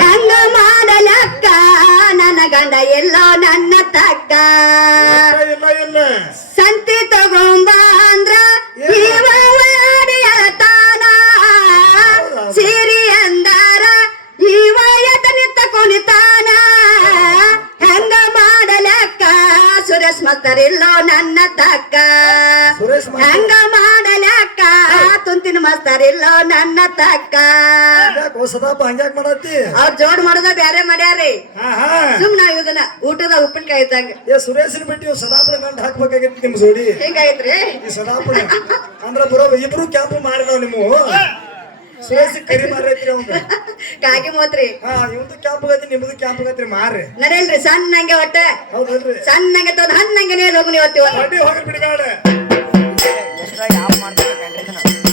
ಹೆಂಗ ಮಾಡಲಕ್ಕ ನನ್ನ ಗಂಡ ಎಲ್ಲೋ ನನ್ನ ತಕ್ಕ. ಸಂತಿ ತಗೊಂಬ ಅಂದ್ರ ತಾನ. ಸಿರಿ ಅಂದಾರ ಇವ ಎತ ನಿತ್ತ ಕುಣಿತಾನ ಹೆಂಗ ಮಾಡಲಕ್ಕ ಸುರೇಶ್ ಮಸ್ತರಿಲ್ಲೋ ನನ್ನ ತಕ್ಕ. ಹಂಗ ಮಾಡಲಕ್ಕ ತುಂತಿನ ಮಸ್ತರಿಲ್ಲೋ ನನ್ನ ತಕ್ಕ. ಹಂಗ್ಯಾಕ್ ಹೊಸದಪ್ಪ ಹಂಗ್ಯಾಕ್ ಮಾಡತ್ತಿ? ಅವ್ರ ಜೋಡ್ ಮಾಡೋದ ಬ್ಯಾರೆ ಮಾಡ್ಯಾರಿ ಹಾ ಹಾ. ಸುಮ್ನ ಇದನ್ನ ಊಟದ ಉಪ್ಪಿನಕಾಯಿ ಇದ್ದಂಗ. ಏ ಸುರೇಶನ್ ಬಿಟ್ಟು ಇವ್ ಸದಾಪುರ ಗಂಟ ಹಾಕ್ಬೇಕಾಗಿತ್ತು ನಿಮ್ ಜೋಡಿ. ಹೆಂಗಾಯ್ತ್ರಿ? ಈ ಸದಾಪುರ ಅಂದ್ರ ಬರೋ ಇಬ್ರು ಕ್ಯಾಂಪ್ ಮಾಡಿದಾವ್ ನಿಮ್ಮ. ಸುರೇಶ್ ಕರಿ ಮಾರೈತ್ರಿ ಅವಂಗ ಕಾಗಿ ಮೋತ್ರಿ ಹಾ ಇವಂದು ಕ್ಯಾಂಪ್ ಆಗೈತಿ ನಿಮ್ದು ಕ್ಯಾಂಪ್ ಆಗೈತ್ರಿ ಮಾರ್ರಿ. ನಡೇಲ್ರಿ ಸಣ್ಣಂಗೆ ಒಟ್ಟ. ಹೌದಲ್ರಿ. ಸಣ್ಣಂಗೆ ತಂದ್ ಹಣ್ಣಂಗೆ ನೇಲ್ ಹೋಗುನಿ ಇವತ್ತು ಇವತ್ತು. ಹೋಗಿ ಬಿಡಬೇಡ ಯಾವ ಮಾಡ್ತಾರೆ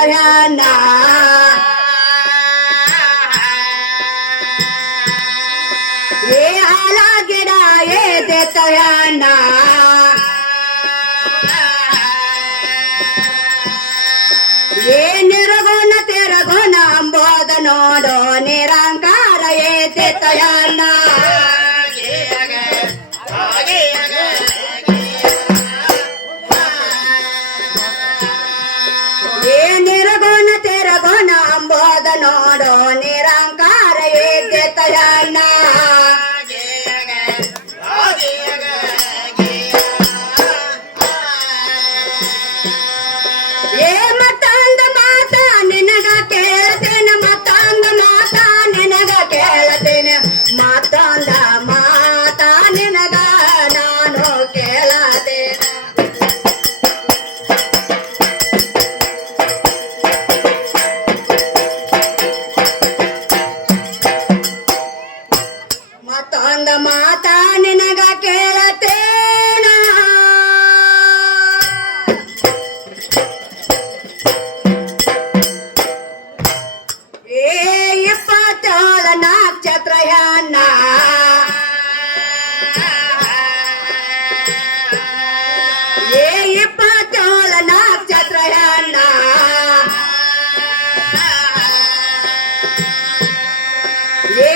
ಏತೆ ತಹನ ಏ ಆಲ ಗಿಡ ಏತೆ ತಹನ ಏ ನಿರಗುಣ ತಿರಗುಣ ಅಂಬೋದ ನೋಡೋ ನಿರಂಕಾರ ಅಂಬೋದ ಇಪ್ಪತ್ತೇಳ ನಕ್ಷತ್ರ ಹೆಣ್ಣ ಏ ಇಪ್ಪತ್ತೇಳ ನಕ್ಷತ್ರ ಹೆಣ್ಣ ಏ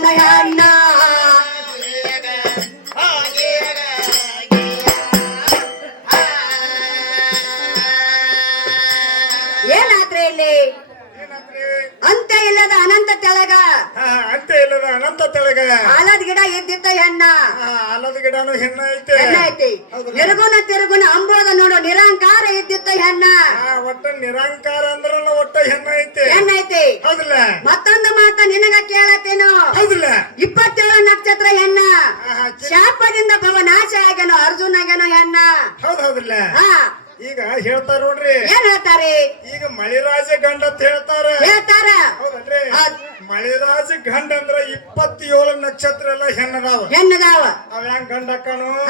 ಅರ್ಜುನಗನ ಏನಾದ್ರೆ ಇಲ್ಲಿ? ಅಂತ ಇಲ್ಲದ ಅನಂತ ತೆಳಗ. ಅಂತ ಇಲ್ಲದ ಅನಂತ ತೆಳಗ. ಆಲದ ಗಿಡ ಎದ್ದಿತ್ತ ಹೆಣ್ಣ. ಆಲದ ಗಿಡನು ಹೆಣ್ಣ ಐತೆ. ಹೆಣ್ಣ ಐತಿ. ನಿರ್ಗುಣ ತಿರುಗುಣ ಅಂಬೋದ ನೋಡು ನಿರಂಕಾರ ಎದ್ದಿತ್ತ ಹೆಣ್ಣ. ಒಟ್ಟ ನಿರಂಕಾರ ಅಂದ್ರ ಒಟ್ಟ ಹೆಣ್ಣ ಐತೆ. ಹೆಣ್ಣ ಐತಿ. ಹೌದಲ್ಲ? ಮತ್ತೊಂದು ಕೇಳತ್ತೇನೋ ಇಪ್ಪತ್ತೇಳು ನಕ್ಷತ್ರ ಹೆಣ್ಣ. ಶಾಪದಿಂದ ಭವ ನಾಶ ಆಗ್ಯಾನೋ ಅರ್ಜುನ ಆಗ್ಯಾನೋ ಹೆಣ್ಣ? ಹೌದ್ ಹೌದಲ್ಲ. ಹಾ. ಈಗ ಹೇಳ್ತಾರ ನೋಡ್ರಿ. ಏನ್ ಹೇಳ್ತಾರೆ? ಈಗ ಮಳಿರಾಜ ಗಂಡ ಅಂತ ಹೇಳ್ತಾರ. ಹೇಳ್ತಾರ? ಹೌದಲ್ರಿ. ಹೌದ್. ಮಳಿರಾಜ ಗಂಡ ಅಂದ್ರ ಇಪ್ಪತ್ತೇಳು ನಕ್ಷತ್ರ ಎಲ್ಲ ಹೆಣ್ಣದಾವ. ಹೆಣ್ಣದಾವ. ಅವ ಹೆಂಗ್ ಗಂಡ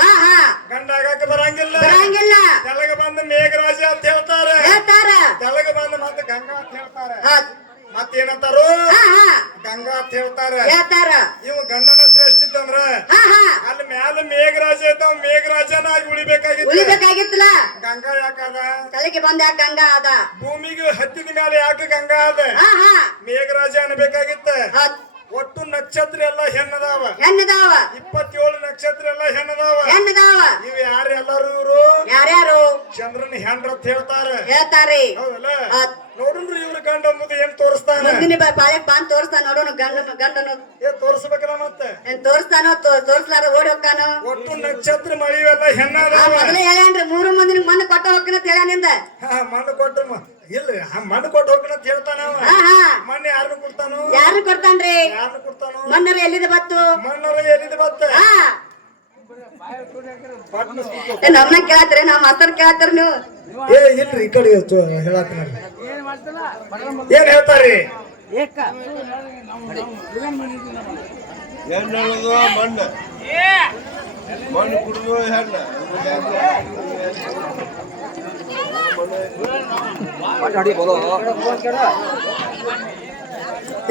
ಹಾ ಹಾ. ಗಂಡ ಆಗಾಕ ಬರಂಗಿಲ್ಲ. ಬರಂಗಿಲ್ಲ. ತೆಲಗ ಬಂದ ಮೇಘರಾಜ ಅಂತ ಹೇಳ್ತಾರ. ಹೇಳ್ತಾರ. ತೆಲಗ ಬಂದ ಮತ್ತೆ ಗಂಗಾ ಅಂತ ಹೇಳ್ತಾರ. ಮತ್ತೇನಂತಾರು? ಹಾ. ಗಂಗಾ ಅಂತ ಹೇಳ್ತಾರ. ಹೇಳ್ತಾರ. ಇವ ಗಂಡನ ಶ್ರೇಷ್ಠ ಇತ್ತಂದ್ರ ಹಾ ಹಾ. ಅಲ್ಲಿ ಮ್ಯಾಲ ಮೇಘರಾಜ ಇದ್ದಾವ ಮೇಘರಾಜನಾಗಿ ಉಳಿಬೇಕಾಗಿತ್ತು. ಉಳಿಬೇಕಾಗಿತ್ತಲ್ಲ? ಗಂಗಾ ಯಾಕದ ತಲೆಗೆ ಬಂದ ಗಂಗಾ ಅದ ಭೂಮಿಗೆ ಹತ್ತಿದ ಮೇಲೆ ಯಾಕೆ ಗಂಗಾ ಅದ ಹಾ ಹಾ. ಮೇಘರಾಜ ಅನ್ಬೇಕಾಗಿತ್ತ. ಒಟ್ಟು ನಕ್ಷತ್ರ ಎಲ್ಲ ಹೆಣ್ಣದಾವ. ಹೆಣ್ಣದಾವ. ಇಪ್ಪತ್ತೇಳು ನಕ್ಷತ್ರ ಎಲ್ಲ ಹೆಣ್ಣದಾವ. ಹೆಣ್ಣದಾವ. ಇವ್ ಯಾರು ಎಲ್ಲಾರು ಇವರು? ಯಾರ್ಯಾರು? ಚಂದ್ರನ ಹೆಣ್ರ ಅಂತ ಹೇಳ್ತಾರ. ಹೇಳ್ತಾರೆ. ಹೌದಲ್ಲ? ಹೌದ್. ನೋಡ್ರಿ ಇವ್ರ ಗಂಡ ಮುದ ಏನ್ ತೋರಿಸ್ತಾನ? ಮುಂದಿನ ಬಾ ಬಾನ್ ತೋರಿಸ್ತಾನ ನೋಡೋಣ ಗಂಡ ಗಂಡನು. ಏ ತೋರಿಸ್ಬೇಕಲ್ಲ ಮತ್ತೆ? ಏನ್ ತೋರಿಸ್ತಾನೋ ತೋರಿಸ್ಲಾರ ಓಡಿ ಹೋಗ್ತಾನೋ? ಒಟ್ಟು ನಕ್ಷತ್ರ ಮಳಿವೆಲ್ಲ ಹೆಣ್ಣ ಮೊದಲೇ ಹೇಳ್ಯಾನ್ರಿ ಮೂರು ಮಂದಿನ ಮಣ್ಣು ಕೊಟ್ಟ ಹೋಗ್ತಾನ ಹೇಳ್ಯಾನಿಂದ ಹಾ, ಮಣ್ಣು ಕೊಟ್ಟು ಇಲ್ಲ ಮಣ್ಣು ಕೊಟ್ಟು ಹೇಳ್ತಾನ ಹಾ ಹಾ. ಮಣ್ಣು ಯಾರನ್ನು ಕೊಡ್ತಾನೋ? ಯಾರು ಕೊಡ್ತಾನ್ರಿ? ಯಾರನ್ನು ಕೊಡ್ತಾನೋ? ಮಣ್ಣರ ಎಲ್ಲಿದೆ ಬತ್ತು ಮಣ್ಣರ ಎಲ್ಲಿದೆ ಹಾ. ನಮ್ನ ಕೇಳತ್ರಿ ನಮ್ಮ ಮಾಸ್ತರ್ ಕೇಳತ್ತೀರಿ ನೀವು. ಏ ಇಲ್ರಿ ಈ ಕಡೆ ಹೇಳತ್ತೀನಿ ಏನ್ ಹೇಳ್ತಾರಿ ಮಣ್ಣ ಮಣ್ಣು. ಮಣ್ಣು ಕುಡಿದು ಹೆಣ್ಣು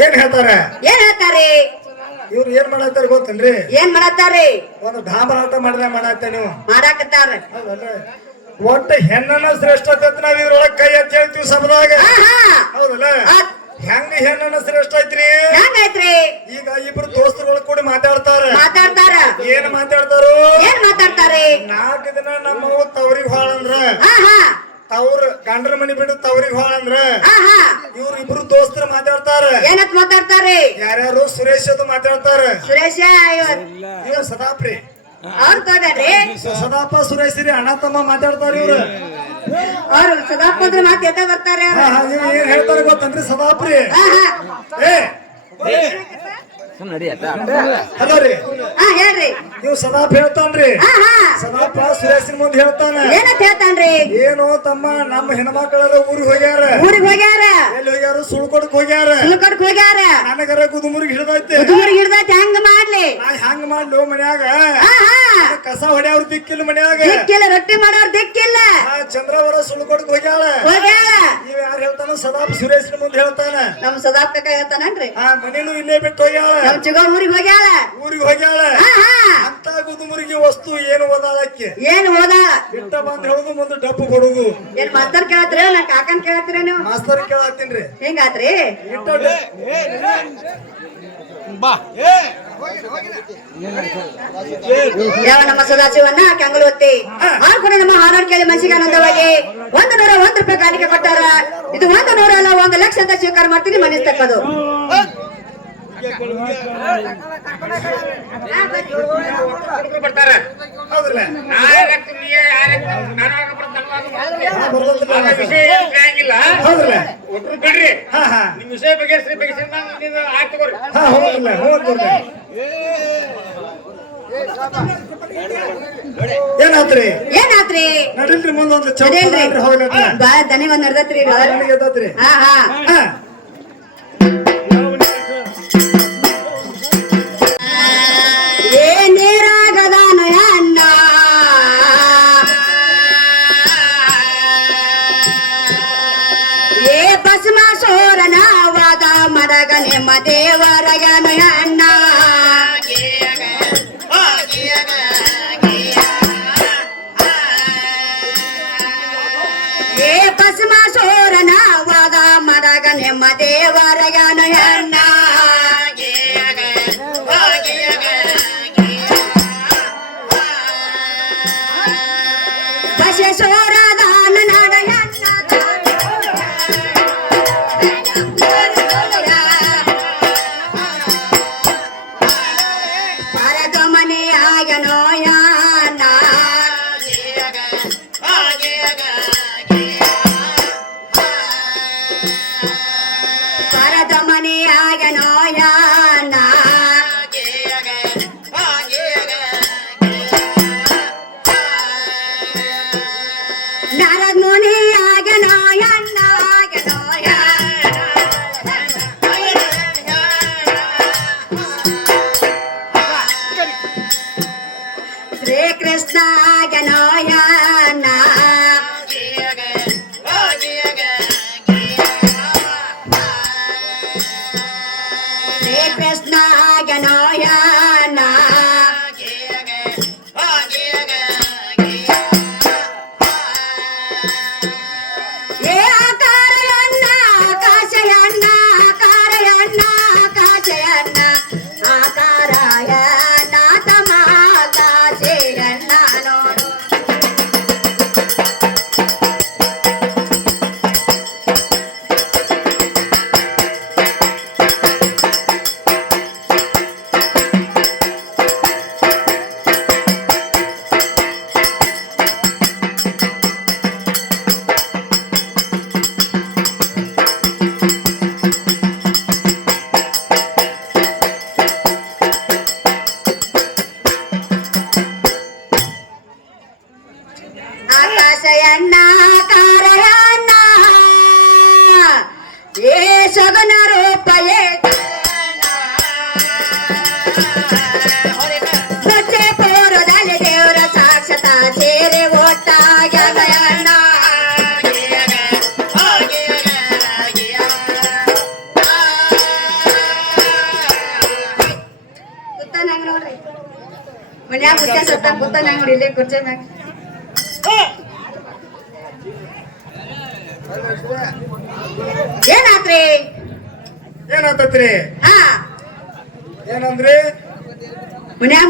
ಏನ್ ಹೇಳ್ತಾರೆ? ಏನ್ ಹೇಳ್ತಾರಿ? ಇವ್ರು ಏನ್ ಮಾಡತ್ತಾರ ಗೊತ್ತೇನ್ರಿ? ಏನ್ ಮಾಡತ್ತಾರಿ ಒಂದು ಧಾಮರಾಟ ಮಾಡಿದ್ರೆ ಮಾಡತ್ತ ನೀವು. ಮಾಡಾಕತ್ತಾರ. ಹೌದಲ್ಲ? ಒಟ್ಟ ಹೆಣ್ಣನ ಶ್ರೇಷ್ಠ ಅಂತ ನಾವ್ ಇವ್ರೊಳಗ್ ಕೈ ಎತ್ತಿ ಹೇಳ್ತೀವಿ ಸಭದಾಗ. ಹೌದಲ್ಲ? ಹೆಂಗ ಹೆಣ್ಣನ ಶ್ರೇಷ್ಠ ಐತ್ರಿ ಹೆಂಗೈತ್ರಿ ಈಗ ಇಬ್ರು ದೋಸ್ತರುಗಳು ಕೂಡಿ ಮಾತಾಡ್ತಾರ. ಮಾತಾಡ್ತಾರ. ಏನ್ ಮಾತಾಡ್ತಾರು? ಏನ್ ಮಾತಾಡ್ತಾರೆ ನಾಲ್ಕು ದಿನ ನಮ್ಮವು ತವ್ರಿಗೆ ಹಾಳಂದ್ರ ತವ್ರ ಗಂಡ್ರ ಮನಿ ಬಿಟ್ಟು ತವ್ರಿಗೆ ಹಾಳ ಅಂದ್ರ ಆಹಾ ಇವ್ರು ಇಬ್ರು ದೋಸ್ತರು ಮಾತಾಡ್ತಾರ. ಏನತ್ ಮಾತಾಡ್ತಾರೆ? ಯಾರ್ಯಾರು ಸುರೇಶ್ ಅದು ಮಾತಾಡ್ತಾರ. ಸುರೇಶ ಇವ್ರು ಸದಾಪ್ರಿ. ಅವ್ರ ತಗೋರಿ ಸದಾಪ ಸುರೇಶ್ ರೀ ಅಣ್ಣ ತಮ್ಮ ಮಾತಾಡ್ತಾರ ಇವ್ರು. ಅವ್ರು ಸದಾಪದ್ರ ಮಾತು ಎದ್ದ ಬರ್ತಾರೆ ಇವ್ರು ಏನ್ ಹೇಳ್ತಾರ ಗೊತ್ತನ್ರಿ ಸದಾಪ್ರಿ? ಏ ಹಲೋ ರೀ. ಹಾ ಹೇಳ್ರಿ. ಇವ್ ಸದಾಪ್ ಹೇಳ್ತಾನ್ರಿ. ಸದಾಪ ಸುರೇಶನ್ ಮುಂದೆ ಹೇಳ್ತಾನ. ಏನಂತ ಹೇಳ್ತಾನ್ರಿ? ಏನು ತಮ್ಮ ನಮ್ಮ ಹೆಣ್ಮಕ್ಳೆಲ್ಲ ಊರಿಗೆ ಹೋಗ್ಯಾರ ಊರಿಗೆ ಹೋಗ್ಯಾರ ಎಲ್ಲಿ ಹೋಗ್ಯಾರ ಸುಳ್ಕೊಡಕ್ ಹೋಗ್ಯಾರ ಸುಳ್ಕೊಡ್ಕ್ ಹೋಗ್ಯಾರ? ನನಗರ ಗುದುಮುರಿಗೆ ಹಿಡ್ದೈತಿ ಊರಿಗೆ ಹಿಡ್ದೈತಿ ಹೆಂಗ ಮಾಡ್ಲಿ. ನಾ ಹೆಂಗ್ ಮಾಡ್ಲು ಮನ್ಯಾಗ? ಕಸ ಹೊಡ್ಯಾವ್ರ ದಿಕ್ಕಿಲ್ಲ ಮನ್ಯಾಗ. ದಿಕ್ಕಿಲ್ಲ ರೊಟ್ಟಿ ಮಾಡೋರ್ ದಿಕ್ಕಿಲ್ಲ. ಚಂದ್ರವರ ಸುಳ್ಕೊಡಕ್ ಹೋಗ್ಯಾಳ. ಹೋಗ್ಯಾಳ. ಹೇಳ್ತಾನ ಸದಾಪ್ ಸುರೇಶ್ ಮುಂದೆ ಹೇಳ್ತಾನ ನಮ್ ಸದಾಪ್ ಕಾಕ ಹೇಳ್ತಾನನ್ರಿ ಆ ಮನೇನು ಇಲ್ಲೇ ಬಿಟ್ಟು ಹೋಗ್ಯಾಳ ನಮ್ ಚಿಗ ಊರಿಗೆ ಹೋಗ್ಯಾಳ ಊರಿಗೆ ಹೋಗ್ಯಾಳ ಅಂತ ಗುದುಮುರಿಗೆ ವಸ್ತು ಏನು ಓದಾಳಕ್ಕೆ ಏನ್ ಹೋದ ಬಿಟ್ಟ ಬಂದ್ ಹೇಳುದು ಮುಂದೆ ಡಬ್ಬು ಕೊಡುದು ಏನ್ ಮಾಸ್ತರ್ ಕೇಳತ್ರಿ ನಾ ಕಾಕನ್ ಕೇಳತ್ರಿ ನೀವು ಮಾಸ್ತರ್ ಕೇಳತ್ತೀನ್ರಿ ಹೆಂಗಾತ್ರಿ ಇಟ್ಟ ಯಾವ ನಮ್ಮ ಸದಾಶಿವನ್ನ ಕೆಂಗಲುವತ್ತಿ ಕೂಡ ನಮ್ಮ ಕೇಳಿ ಮನಸ್ಸಿಗೆ ಆನಂದವಾಗಿ ಒಂದು ನೂರ ಒಂದ್ ರೂಪಾಯಿ ಕಾಣಿಕೆ ಕೊಟ್ಟಾರ ಇದು ಒಂದು ನೂರ ಅಲ್ಲ ಒಂದು ಲಕ್ಷ ಅಂತ ಸ್ವೀಕಾರ ಮಾಡ್ತೀನಿ ಮನಸ್ ತಕ್ಕದು. ಹೌದ್ರಲ್ಲ? ಬರ್ತೈತಲ್ಲ? ಹೌದ್ರಲ್ಲ? ಬಿಡ್ರಿ. ಹಾ ನಿಮ್ ವಿಷಯ ಬಗ್ಗೆ ಶ್ರೀ ಬಗ್ಗೆ ಆಯ್ತು ತಗೋರಿ. ಹಾ ಹೌದ್ರಲ್ಲ ಹೌದ್ರಲ್ಲ. ಏನಾತ್ರಿ? ಏನಾತ್ರಿ? ನಡಿಲ್ರಿ ಮುಂದೊಂದು ಚೌಕ ಅದೇನ್ರಿ ಹೋಗ್ಲತ್ತ. ಬಾ ದನಿ ಒಂದ್ ನಡ್ದತ್ರಿ ಇದು. ನನಗೆ ಹಾ. ಹಾ. ವಾದ ಮರಗ ನಿಮ್ಮ ದೇವರಗನ ಅಣ್ಣ ಮನ್ಯಾಗ ಮುತ್ಯ ಸತ್ತ ಕೂತಾನಂಗ್ ನೋಡಿ ಇಲ್ಲೇ ಕುರ್ಚಿ ಮ್ಯಾಗ ಏನಾತ್ರಿ ಏನಾತತ್ರಿ ಹಾ ಏನಂದ್ರಿ ಮನ್ಯಾಗ